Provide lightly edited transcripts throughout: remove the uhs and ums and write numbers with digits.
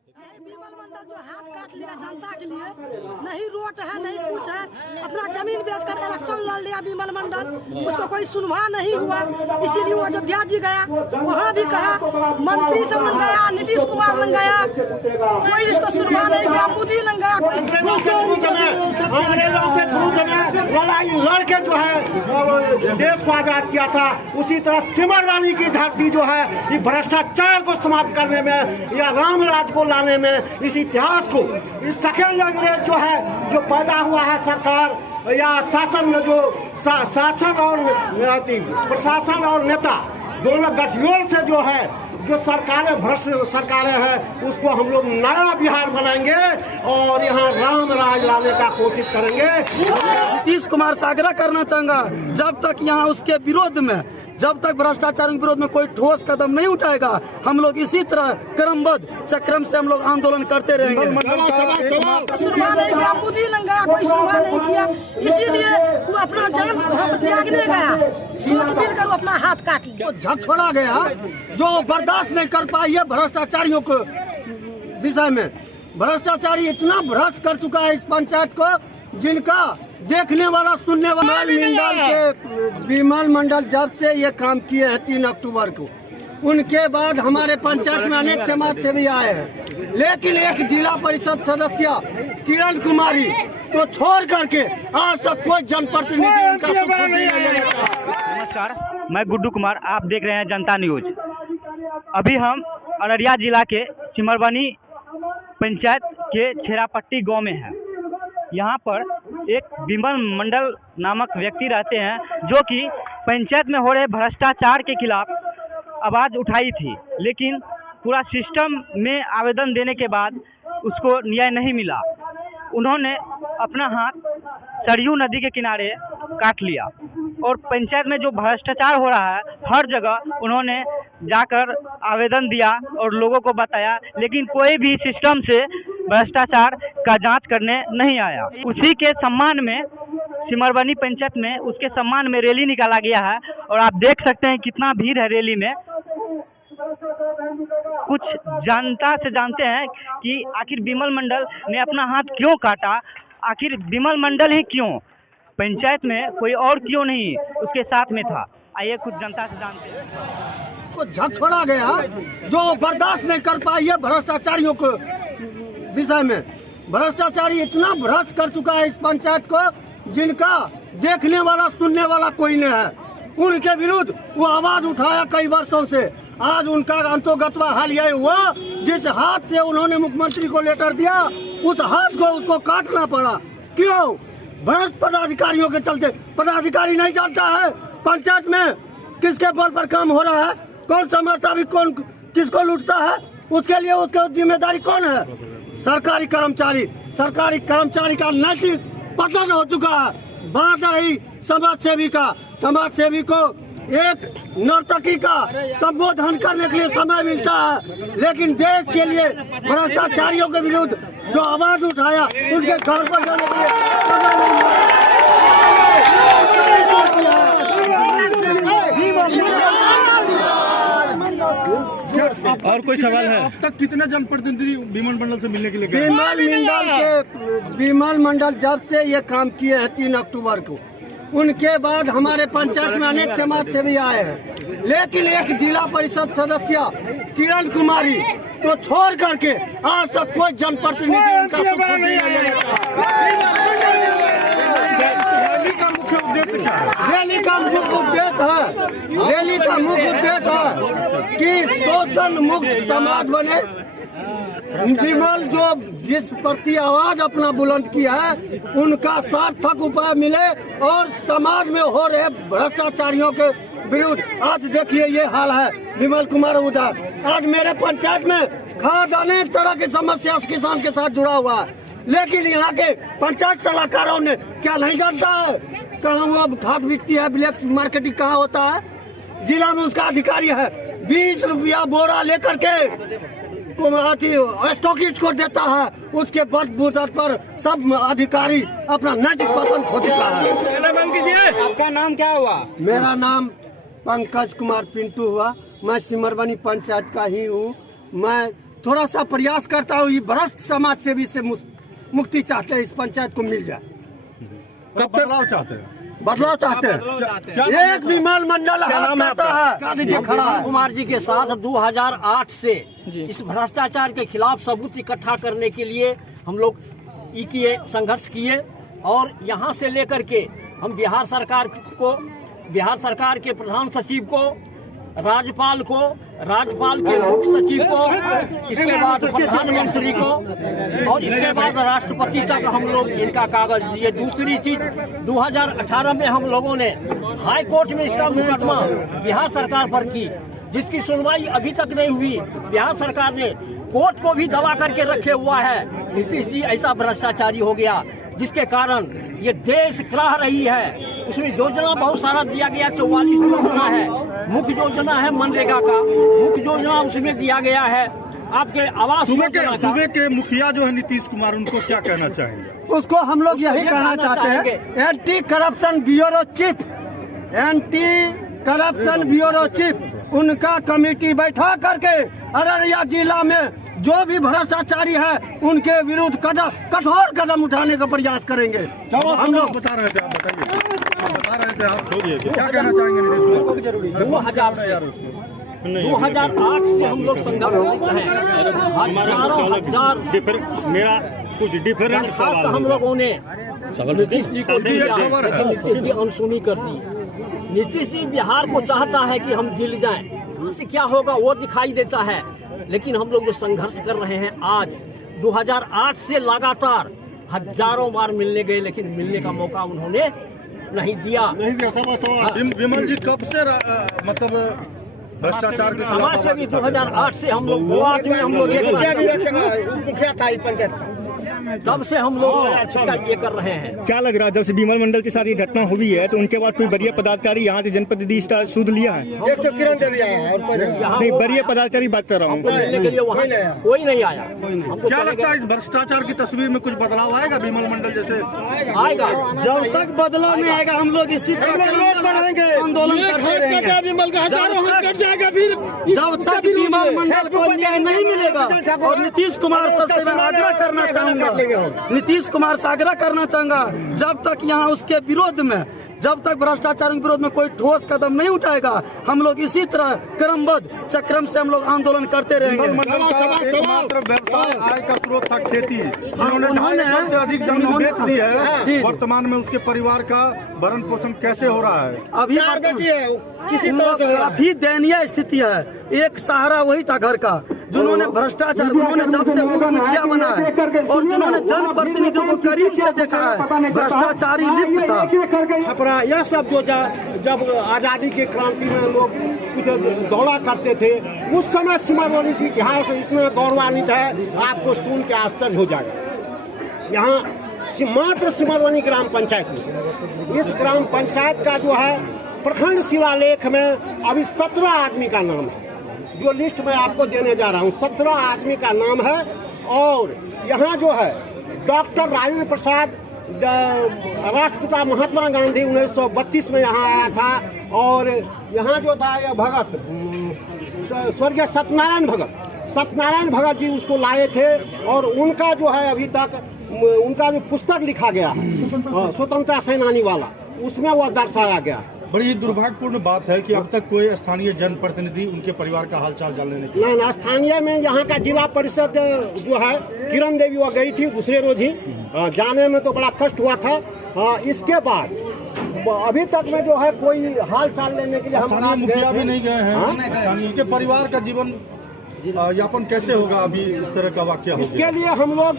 विमल मंडल जो हाथ काट लिया जनता के लिए, नहीं रोड है नहीं कुछ है, अपना जमीन बेचकर इलेक्शन लड़ लिया विमल मंडल, उसको कोई सुनवाई नहीं हुआ। इसीलिए वो अयोध्या जी गया, वहाँ भी कहा मंत्री सब लग गया, नीतीश कुमार लग गया, कोई इसको सुनवाई नहीं किया, मोदी लग गया। लड़ाई लड़के जो है देश को आजाद किया था, उसी तरह सिमर रानी की धरती जो है ये भ्रष्टाचार को समाप्त करने में या राम राज को लाने में, इस इतिहास को, इस सेकेंड अंग्रेज जो है जो पैदा हुआ है सरकार या शासन में जो शासन और प्रशासन और नेता दोनों गठजोड़ से जो है जो सरकारें भ्रष्ट सरकारें हैं उसको हम लोग नया बिहार बनाएंगे और यहाँ राम राज लाने का कोशिश करेंगे। नीतीश कुमार से आग्रह करना चाहूंगा, जब तक यहाँ उसके विरोध में, जब तक भ्रष्टाचार के विरोध में कोई ठोस कदम नहीं उठाएगा, हम लोग इसी तरह क्रमबद्ध चक्रम से हम लोग आंदोलन करते रहेंगे। सुनवाई नहीं किया, मोदी लग गया, कोई सुनवाई नहीं किया, इसीलिए वो अपना जान वहाँ पर त्यागने गया, सोच मिलकर वो अपना हाथ काट लिया। झक छोड़ा गया जो बर्दाश्त नहीं कर पाई है भ्रष्टाचारियों को विषय में। भ्रष्टाचारी इतना भ्रष्ट कर चुका है इस पंचायत को, जिनका देखने वाला सुनने वाला विमल मंडल जब से ये काम किए हैं 3 अक्टूबर को, उनके बाद हमारे पंचायत में अनेक समाज सेवी आए हैं, लेकिन एक जिला परिषद सदस्य किरण कुमारी को छोड़ करके आज तक कोई जनप्रतिनिधि उनका नमस्कार, मैं गुड्डू कुमार, आप देख रहे हैं जनता न्यूज। अभी हम अररिया जिला के सिमरवानी पंचायत के छेरापट्टी गांव में हैं। यहाँ पर एक विमल मंडल नामक व्यक्ति रहते हैं जो कि पंचायत में हो रहे भ्रष्टाचार के खिलाफ आवाज़ उठाई थी, लेकिन पूरा सिस्टम में आवेदन देने के बाद उसको न्याय नहीं मिला। उन्होंने अपना हाथ सरयू नदी के किनारे काट लिया और पंचायत में जो भ्रष्टाचार हो रहा है हर जगह उन्होंने जाकर आवेदन दिया और लोगों को बताया, लेकिन कोई भी सिस्टम से भ्रष्टाचार का जांच करने नहीं आया। उसी के सम्मान में सिमरवानी पंचायत में उसके सम्मान में रैली निकाला गया है और आप देख सकते हैं कितना भीड़ है रैली में। कुछ जनता से जानते हैं कि आखिर विमल मंडल ने अपना हाथ क्यों काटा, आखिर विमल मंडल ही क्यों, पंचायत में कोई और क्यों नहीं उसके साथ में था। आइए कुछ जनता से जानते हैं। को झक छोड़ा गया जो बर्दाश्त नहीं कर पाई है भ्रष्टाचारियों को विषय में। भ्रष्टाचारी इतना भ्रष्ट कर चुका है इस पंचायत को, जिनका देखने वाला सुनने वाला कोई नहीं है। उनके विरुद्ध वो आवाज उठाया कई वर्षों से, आज उनका अंतोगत्वा हाल यही हुआ, जिस हाथ से उन्होंने मुख्यमंत्री को लेटर दिया उस हाथ को उसको काटना पड़ा। क्यों? भ्रष्ट पदाधिकारियों के चलते। पदाधिकारी नहीं जानता है पंचायत में किसके बल पर काम हो रहा है, कौन समझता भी कौन किसको लूटता है, उसके लिए उसकी जिम्मेदारी कौन है? सरकारी कर्मचारी। सरकारी कर्मचारी का नैतिक पतन हो चुका है। बात रही समाज सेवी का, समाज सेवी को एक नर्तकी का संबोधन करने के लिए समय मिलता है, लेकिन देश के लिए भ्रष्टाचारियों के विरुद्ध जो आवाज उठाया उसके घर पर जाने के लिए समय नहीं मिला। और कोई सवाल है? अब तक कितने जनप्रतिनिधि विमल मंडल से मिलने के लिए गए? विमल मंडल जब से ये काम किए हैं 3 अक्टूबर को, उनके बाद हमारे पंचायत में अनेक समाज सेवी आए हैं, लेकिन एक जिला परिषद सदस्य किरण कुमारी को छोड़ करके आज तक कोई जनप्रतिनिधि उनका रैली का मुख्य उद्देश्य क्या है? रैली का मुख्य उद्देश्य है कि शोषण मुक्त समाज बने। विमल जो जिस प्रति आवाज अपना बुलंद किया है उनका सार्थक उपाय मिले और समाज में हो रहे भ्रष्टाचारियों के विरुद्ध। आज देखिए ये हाल है विमल कुमार उधर। आज मेरे पंचायत में खाद अनेक तरह की समस्या किसान के साथ जुड़ा हुआ है, लेकिन यहाँ के पंचायत सलाहकारों ने क्या नहीं जानता है कहाँ वो खाद बिकती है, ब्लैक मार्केटिंग कहाँ होता है। जिला में उसका अधिकारी है, 20 रुपया बोरा लेकर के स्टॉकिस्ट को देता है, उसके बलबूते पर सब अधिकारी अपना नैतिक पतन हो चुका है। आपका नाम क्या हुआ? मेरा नाम पंकज कुमार पिंटू हुआ। मैं सिमरवानी पंचायत का ही हूँ। मैं थोड़ा सा प्रयास करता हूँ, ये भ्रष्ट समाज सेवी से मुक्ति चाहते हैं, इस पंचायत को मिल जाए। कब बदलाव चाहते हैं? बदलाव चाहते हैं। एक विमल मंडल हाथ करता है, खड़ा है। कुमार जी के साथ 2008 से इस भ्रष्टाचार के खिलाफ सबूत इकट्ठा करने के लिए हम लोग संघर्ष किए और यहाँ से लेकर के हम बिहार सरकार के प्रधान सचिव को, राज्यपाल के मुख्य सचिव को, इसके बाद प्रधानमंत्री को और इसके बाद राष्ट्रपति तक हम लोग इनका कागज दिए। दूसरी चीज 2018 में हम लोगों ने हाई कोर्ट में इसका मुकदमा बिहार सरकार पर की, जिसकी सुनवाई अभी तक नहीं हुई। बिहार सरकार ने कोर्ट को भी दबा करके रखे हुआ है। नीतीश जी ऐसा भ्रष्टाचारी हो गया जिसके कारण ये देश कराह रही है। उसमें योजना बहुत सारा दिया गया, 44 योजना है। मुख्य योजना है मनरेगा का, मुख्य योजना उसमें दिया गया है। आपके आवास सूबे के मुखिया जो है नीतीश कुमार, उनको क्या कहना चाहेंगे? उसको हम लोग यही कहना चाहते हैं, एंटी करप्शन ब्यूरो चीफ उनका कमेटी बैठा करके अररिया जिला में जो भी भ्रष्टाचारी है उनके विरुद्ध कठोर कदम उठाने का प्रयास करेंगे। हम लोग बता रहे थे, आप बताइए, आप क्या कहना चाहेंगे नीतीश कुमार? 2008 से हम लोग संघर्ष करते हैं। मेरा कुछ डिफरेंट दरखास्त हम लोगों ने नीतीश जी को दिया, नीतीश जी अनसुनी कर दी। नीतीश जी बिहार को चाहता है कि हम गिर जाएं, इससे क्या होगा वो दिखाई देता है। लेकिन हम लोग जो संघर्ष कर रहे हैं आज 2008 से लगातार हजारों बार मिलने गए, लेकिन मिलने का मौका उन्होंने नहीं दिया। विमल जी कब से मतलब भ्रष्टाचार के समाज से भी 2008 से हम लोग 2 आदमी हम लोग तब से हम लोग इसका ये कर रहे हैं। क्या लग रहा है जब से विमल मंडल के साथ ये घटना हुई है तो उनके बाद कोई वरीय पदाधिकारी यहाँ के जनप्रतिनिधि इसका सूद लिया है? एक तो किरण देवी आया है और नहीं, वरीय पदाधिकारी बात कर रहा हूँ। मिलने के लिए वहाँ कोई नहीं आया। क्या लगता है इस भ्रष्टाचार की तस्वीर में कुछ बदलाव आएगा विमल मंडल जैसे? आएगा। जब तक बदलाव नहीं आएगा हम लोग इसी तरह आंदोलन करते रहेंगे। जब तक विमल मंडल को न्याय नहीं मिलेगा और नीतीश कुमार सबसे मैं आग्रह करना चाहूँगा, नीतीश कुमार से आग्रह करना चाहूँगा, जब तक यहाँ उसके विरोध में, जब तक भ्रष्टाचार के विरोध में कोई ठोस कदम नहीं उठाएगा हम लोग इसी तरह क्रमबद्ध चक्रम से हम लोग आंदोलन करते रहेंगे। व्यवसाय आय का स्रोत था खेती, उन्होंने अधिक जमीन बेच दी है। वर्तमान में उसके परिवार का भरण पोषण कैसे हो रहा है? अभी किसी तरह से काफी दयनीय स्थिति है। एक सहारा वही था घर का, जिन्होंने भ्रष्टाचार, उन्होंने जब से उप मुखिया बना है और जिन्होंने जनप्रतिनिधियों को करीब से देखा है, भ्रष्टाचारी लिप्त था। छपरा यह सब जो जब आज़ादी के क्रांति में लोग कुछ दौड़ा करते थे, उस समय सिमरवानी की इतिहास इतना गौरवान्वित है, आपको सुन के आश्चर्य हो जाएगा। यहाँ मात्र सिमरवानी ग्राम पंचायत में, इस ग्राम पंचायत का जो है प्रखंड शिलालेख में अभी 17 आदमी का नाम है। जो लिस्ट मैं आपको देने जा रहा हूँ 17 आदमी का नाम है। और यहाँ जो है डॉक्टर राजेंद्र प्रसाद, राष्ट्रपिता महात्मा गांधी 1932 में यहाँ आया था। और यहाँ जो था यह भगत स्वर्गीय सत्यनारायण भगत जी उसको लाए थे। और उनका जो है अभी तक उनका जो पुस्तक लिखा गया स्वतंत्रता सेनानी वाला, उसमें वह दर्शाया गया। बड़ी दुर्भाग्यपूर्ण बात है कि अब तक कोई स्थानीय जनप्रतिनिधि उनके परिवार का हालचाल जानने नहीं। ना स्थानीय में यहाँ का जिला परिषद जो है किरण देवी वह गई थी दूसरे रोज ही, जाने में तो बड़ा कष्ट हुआ था। इसके बाद अभी तक में जो है कोई हाल चाल लेने के लिए स्थानीय मुखिया भी नहीं गए हैं। उनके परिवार का जीवन यापन कैसे होगा अभी इस तरह का वाकया? इसके लिए हम लोग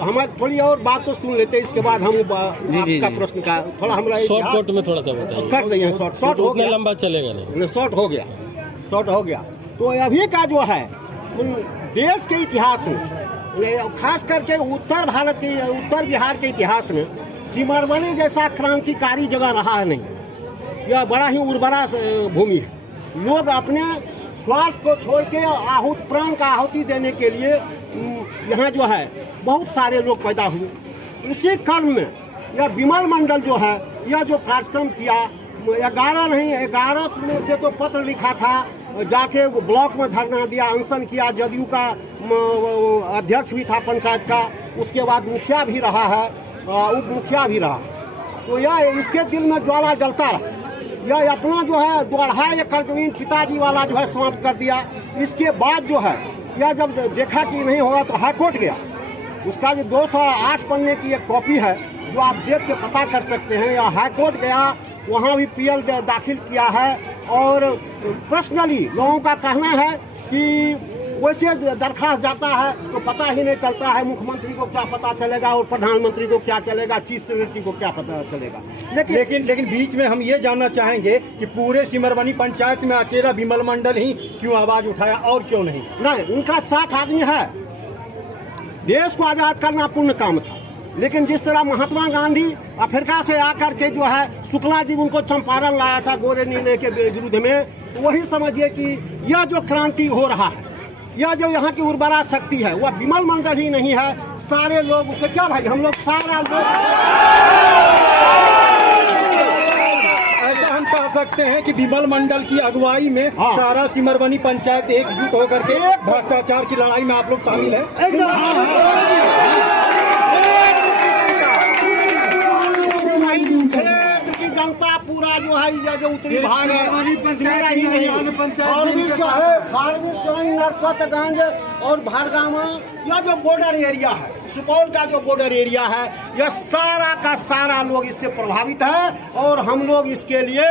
हमारे थोड़ी और बात तो सुन लेते हैं, इसके बाद हम आपका प्रश्न का थोड़ा हमारा शॉर्टकट में थोड़ा सा बताइए। कर देंगे। शॉर्ट हो गया, लंबा चलेगा नहीं, शॉर्ट हो गया। तो अभी का जो है देश के इतिहास में, खास करके उत्तर बिहार के इतिहास में सिमरवानी जैसा क्रांतिकारी जगह रहा है नहीं। यह बड़ा ही उर्वरा भूमि है। लोग अपने स्वार्थ को छोड़ के प्राण का आहुति देने के लिए यहाँ जो है बहुत सारे लोग पैदा हुए। उसी क्रम में यह विमल मंडल जो है, यह जो कार्यक्रम किया, 11 नहीं 11 में से तो पत्र लिखा था जाके ब्लॉक में धरना दिया, अनशन किया। जदयू का अध्यक्ष भी था पंचायत का, उसके बाद मुखिया भी रहा है, उप मुखिया भी रहा। तो यह इसके दिल में ज्वाला जलता रहा। यह अपना जो है 2.5 एकड़ जमीन पिताजी वाला जो है समाप्त कर दिया। इसके बाद जो है यह जब देखा कि नहीं होगा तो हाईकोर्ट गया। उसका जो 208 पन्ने की एक कॉपी है जो आप देख के पता कर सकते हैं। या हाईकोर्ट गया, वहाँ भी पीएल दाखिल किया है। और पर्सनली लोगों का कहना है कि वैसे दरखास्त जाता है तो पता ही नहीं चलता है। मुख्यमंत्री को क्या पता चलेगा और प्रधानमंत्री को क्या चलेगा, चीफ सेक्रेटरी को क्या पता चलेगा। लेकिन बीच में हम ये जानना चाहेंगे कि पूरे सिमरबनी पंचायत में अकेला विमल मंडल ही क्यों आवाज उठाया और क्यों नहीं? नहीं, उनका 7 आदमी है। देश को आजाद करना पुण्य काम था, लेकिन जिस तरह महात्मा गांधी अफ्रीका से आकर के जो है शुक्ला जी उनको चंपारण लाया था गोरे नीले के विरुद्ध में, तो वही समझिए कि यह जो क्रांति हो रहा है, यह जो यहाँ की उर्वरा शक्ति है, वह विमल मंडल ही नहीं है। सारे लोग उसे क्या भाई, हम लोग सारा लोग ऐसा हम कह सकते हैं कि विमल मंडल की अगुवाई में सारा सिमरबनी पंचायत एकजुट होकर के भ्रष्टाचार की लड़ाई में आप लोग शामिल है। जनता पूरा जो है ये जो उत्तरी भाग है ही नहीं, नरकतगंज और भारगामा, यह जो बॉर्डर एरिया है, सुपौल का जो बॉर्डर एरिया है, यह सारा का सारा लोग इससे प्रभावित है। और हम लोग इसके लिए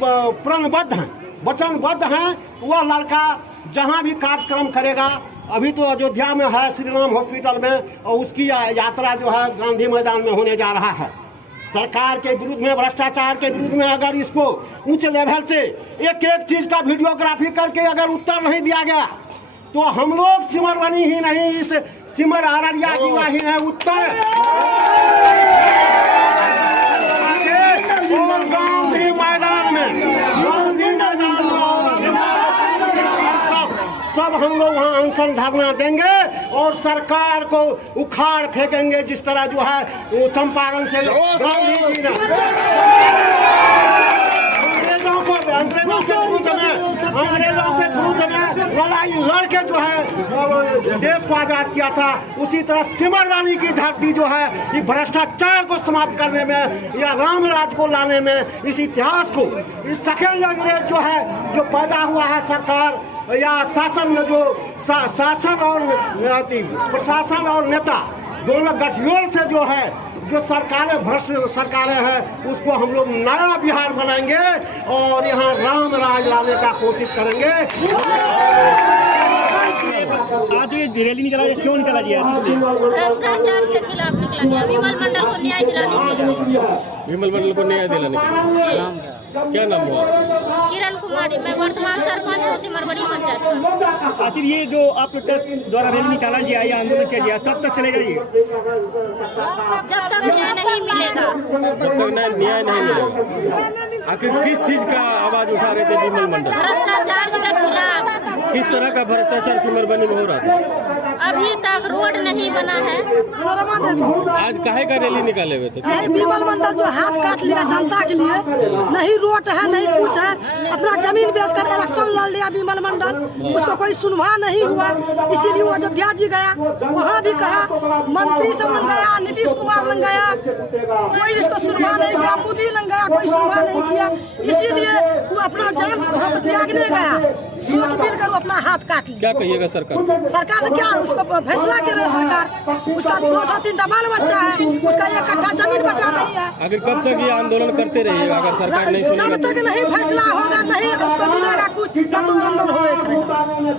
प्रणबद्ध हैं, वचनबद्ध हैं। वह लड़का जहां भी कार्यक्रम करेगा, अभी तो अयोध्या में है श्री राम हॉस्पिटल में, और उसकी यात्रा जो है गांधी मैदान में होने जा रहा है। सरकार के विरुद्ध में, भ्रष्टाचार के विरुद्ध में अगर इसको उच्च लेवल से एक एक चीज का वीडियोग्राफी करके अगर उत्तर नहीं दिया गया तो हम लोग सिमरबनी ही नहीं, इस सिमर अररिया जिला ही है उत्तर गांधी मैदान में सब हम लोग वहाँ अनशन धरना देंगे और सरकार को उखाड़ फेंकेंगे, जिस तरह जो है वो चंपारण से गांधी जी ने अंग्रेजों के विरुद्ध में लड़ाई लड़के जो है देश को आजाद किया था, उसी तरह सिमरबनी की धरती जो है ये भ्रष्टाचार को समाप्त करने में या राम राज को लाने में, इस इतिहास को, इस सेकेंड अंग्रेज जो है जो पैदा हुआ है सरकार या शासन में, जो शासन और प्रशासन और नेता दोनों गठजोड़ से जो है जो सरकारें भ्रष्ट सरकारें हैं, उसको हम लोग नया बिहार बनाएंगे और यहाँ राम राज लाने का कोशिश करेंगे। आज ये रैली निकाला, क्यों निकाला गया? भ्रष्टाचार के खिलाफ निकला गया, विमल मंडल को न्याय दिलाने के लिए। विमल मंडल को न्याय दिलाने के लिए क्या नाम हुआ? किरण कुमारी, मैं वर्तमान सरपंच हूँ सिमरबनी पंचायत। आखिर ये जो आप द्वारा रैली निकाला गया या आंदोलन किया गया, कब तक चलेगा ये? जब तक न्याय नहीं मिलेगा। जब तक न्याय नहीं मिलेगा। आखिर किस चीज का आवाज उठा रहे थे विमल मंडल? भ्रष्टाचार के खिलाफ। किस तरह का भ्रष्टाचार सिमरबनी में हो रहा था? अभी तक रोड नहीं बना है। आज काहे का रैली निकाले हुए थे? विमल मंडल जो हाथ काट लिया जनता के लिए, नहीं रोड है नहीं कुछ है, अपना जमीन बेचकर इलेक्शन लड़ लिया विमल मंडल, उसको कोई सुनवाई नहीं हुआ। इसीलिए वो अयोध्या जी गया, वहाँ भी कहा, मंत्री सब लग गया, नीतीश कुमार लग गया, कोई इसको सुनवाई नहीं किया, मोदी लग गया, कोई सुनवाई नहीं किया। इसीलिए वो अपना जान वहाँ पर त्यागने गया, सोच मिलकर वो अपना हाथ काट लिया। क्या कहिएगा सरकार? सरकार से क्या उसको फैसला करे सरकार, उसका 2-3 बाल बच्चा है, उसका 1 कट्ठा जमीन बचा नहीं है। आखिर कब तक ये आंदोलन करते रहिएगा अगर सरकार नहीं सुनेगी? जब तक नहीं फैसला होगा, नहीं उसको मिलेगा कुछ, तब तो आंदोलन होगा।